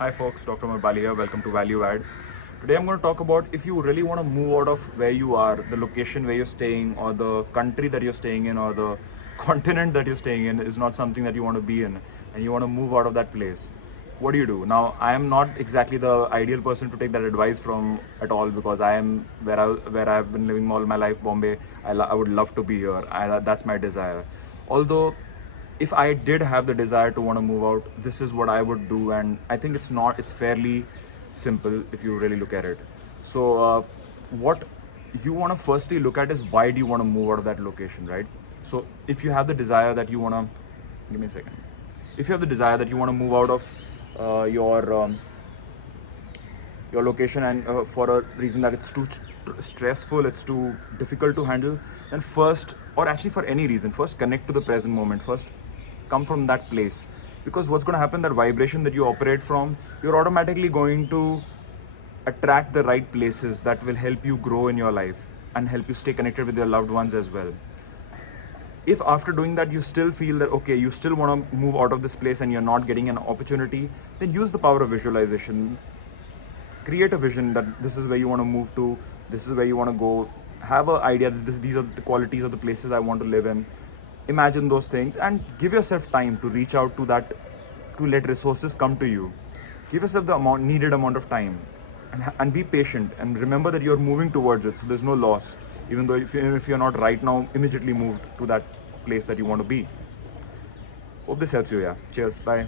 Hi folks, Dr. Marbali here. Welcome to Value Add. Today I'm going to talk about if you really want to move out of where you are, the location where you're staying, or the country that you're staying in, or the continent that you're staying in is not something that you want to be in, and you want to move out of that place. What do you do? Now, I am not exactly the ideal person to take that advice from at all, because I am where I've been living all my life, Bombay. I would love to be here. That's my desire. Although if I did have the desire to want to move out, this is what I would do, and I think it's fairly simple if you really look at it. So, what you want to firstly look at is why do you want to move out of that location, right? So, if you have the desire that you want to, give me a second. If you have the desire that you want to move out of your location, and for a reason that it's too stressful, it's too difficult to handle, then first, or actually for any reason, first connect to the present moment. First come from that place, because what's going to happen, that vibration that you operate from, you're automatically going to attract the right places that will help you grow in your life and help you stay connected with your loved ones as well. If after doing that you still feel that okay, you still want to move out of this place and you're not getting an opportunity, then use the power of visualization. Create a vision that this is where you want to move to, this is where you want to go. Have an idea that these are the qualities of the places I want to live in. Imagine those things and give yourself time to reach out to that, to let resources come to you. Give yourself the needed amount of time, and be patient, and remember that you're moving towards it, so there's no loss, even though if you're not right now immediately moved to that place that you want to be. Hope this helps you. Yeah, cheers, bye.